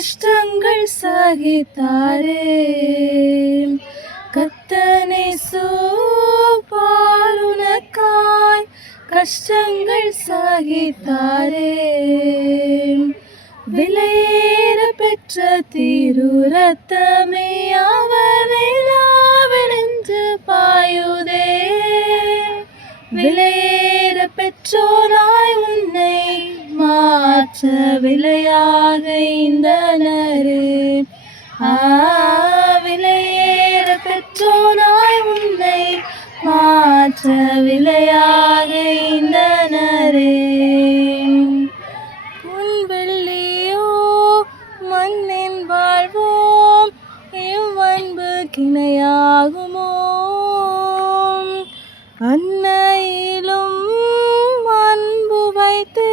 கஷ்டங்கள் சகித்தாரே. கர்த்தனை சூப்பாருனக்காய் கஷ்டங்கள் சகித்தாரே. விலையேற பெற்ற திருரத்தமே அவர் விழாவென்று பாயுதே. விலையேற பெற்றோராய் உன்னை மாற்ற விலையாக இந்தனரே. விலையேற பெற்றோராய் உன்னை மாற்ற விலையாக இந்தனரே. பொன்வெள்ளியோ மண்ணின் வாழ்வோம் இவ்வன்பு கிணையாகுமோ. அன்னையிலும் அன்பு வைத்து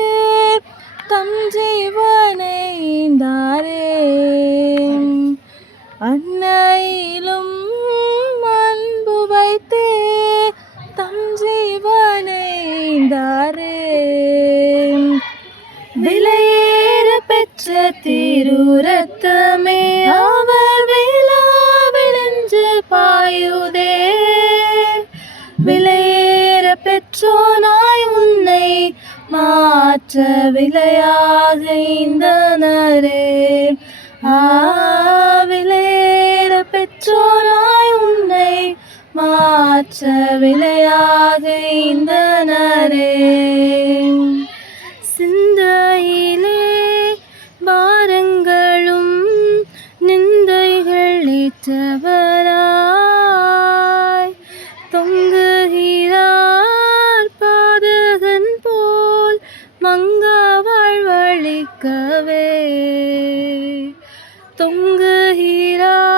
தம் ஜீவனை ஈந்தாரே. அன்னையிலும் அன்பு வைத்து தம் ஜீவனை ஈந்தாரே. விலையேற பெற்ற திருரத்தமே அவர் விழாவென்று பாயுதே. விலையேற பெற்றோனாய் உன்னை மாற்ற விலையாக இந்தனரே. விலையேற பெற்றோனாய் உன்னை மாற்ற விலையாக இந்தனரே. சிந்தையிலே பாரங்களும் நிந்தைகள் ஏற்றவராய் தொங்குகிறார் பாதகன் போல் மங்கா வாழ்வழிக்கவே. தொங்குகிறார்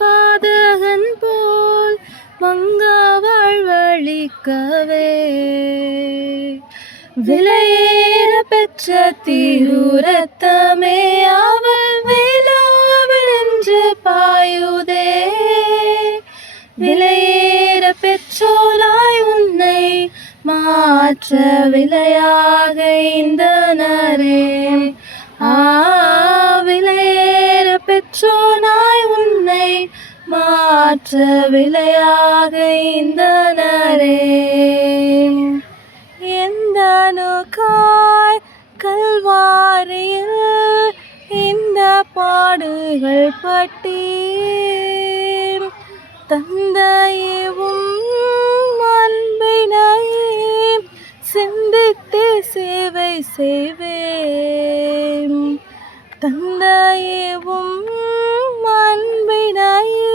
பாதகன் போல் மங்கா வாழ்வழிக்கவே. விலையேற பெற்ற திருரத்தமே அவர் விழாவென்று பாயுதே. விலையேற பெற்றோராய் உன்னை மாற்ற விலையாக இந்தனரே. விலையேற பெற்றோராய் உன்னை மாற்ற விலையாக இந்தனரே. எந்தனுக்காய் கல்வாரியில் இந்த பாடுகள் பட்டீர். தந்தையவும் அன்பினையே சிந்தித்து சேவை செய்வேன். தந்தையவும் அன்பினையே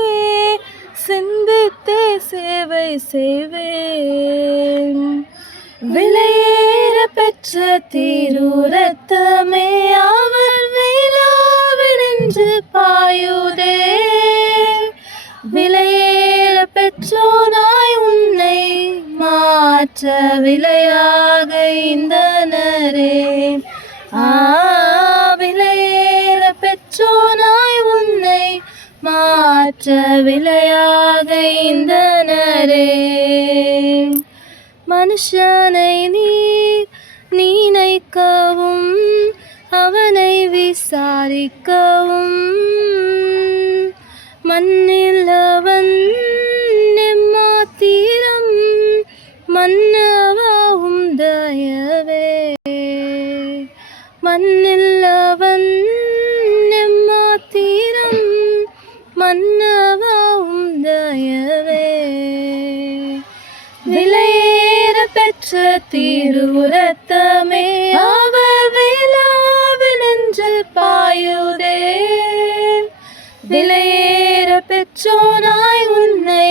சிந்தித்து சேவை செய்வேன். விலையேற பெற்ற திருரத்தமே அவர் விழாவென்று பாயுதே. விலையேற பெற்றோனாய் உன்னை மாற்ற விலையாக இந்தனரே. விலையேற பெற்றோனாய் உன்னை மாற்ற விலையாக இந்தனரே. மனுஷனை நீர் நினைக்கவும் அவனை விசாரிக்கவும் மண்ணில் அவன் எம்மாத்திரம் மன்னவாகும் தயவே. மண்ணில் அவன் எம்மாத்திரம் மன்னவாகும் தயவே. விலையேற பெற்ற திருரத்தமே அவர் விழாவென்று பாயுதே. விலையேற பெற்றோனாய் உன்னை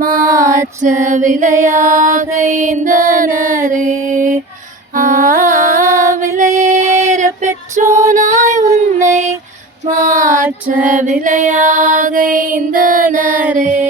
மாற்ற விலையாக இந்தனரே. விலையேற பெற்றோனாய் உன்னை மாற்ற விலையாக இந்தனரே.